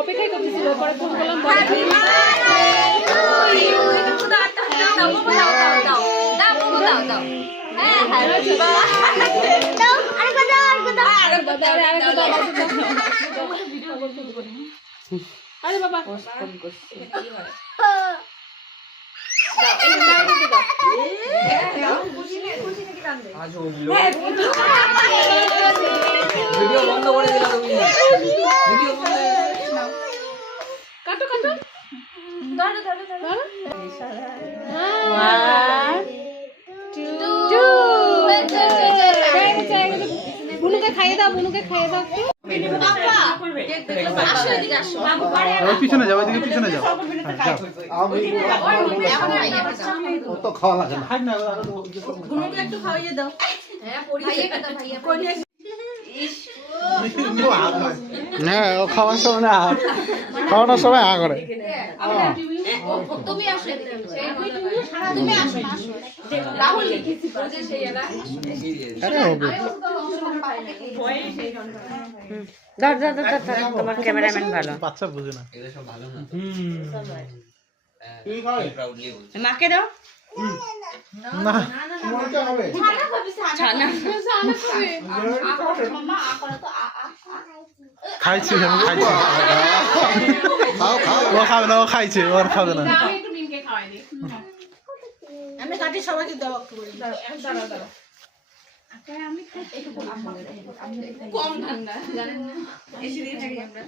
অপেক্ষাই করতেছিল পরে ফোন করলাম আরে বাবা ভিডিও বন্ধ করে দিলা তুমি ভিডিও বন্ধ কাটো কাটো ধরো ধরো ধরো 1 2 বুনুকে খাইয়ে দাও পিছনে যাও এদিকে পিছনে যাও তো খাওয়া লাগে না একটু খাওয়াইয়ে দাও হ্যাঁ ও খাওয়ার সময় না খাওয়ানোর সময় আ করে তুমি আসো তুমি আসো রাহুল তোমার ক্যামেরাম্যান ভালো বাচ্চা বুঝে না এগুলো সব ভালো না প্রাউডলি বলছি মাকে দাও না ছানা খাইছি আমি খাইছি খাও খাও ও খাবে না ও খাইছে ওর খাবে না আমি একটু মিনকে খাওয়াই দিই আমি কাটি সবাইকে দাও একটু করে দাঁড়াও কম ঠান্ডা জানেন না এসে দিয়ে থাকি আমরা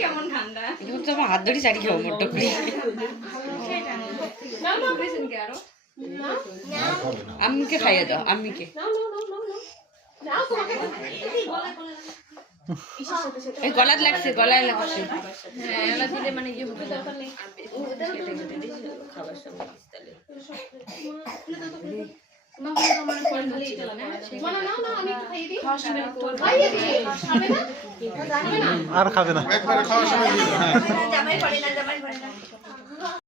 কেমন ঠান্ডা এগুলো তো আমার হাত ধরে চারি খাবো মোট্ট করে নাও নাও পেশেন্টকে আরো আম্মিকে খাইয়ে দাও আম্মিকে নাও তোমাকে এই গলাত লাগছে গলায় লাগছে হ্যাঁ এলা দিলে মানে ইয়ে হবে দরকার নেই খাবার সময় তাহলে আর খাবে না একবারে খাওয়ার সময় দিয়ে দাও। জামাই পড়ে না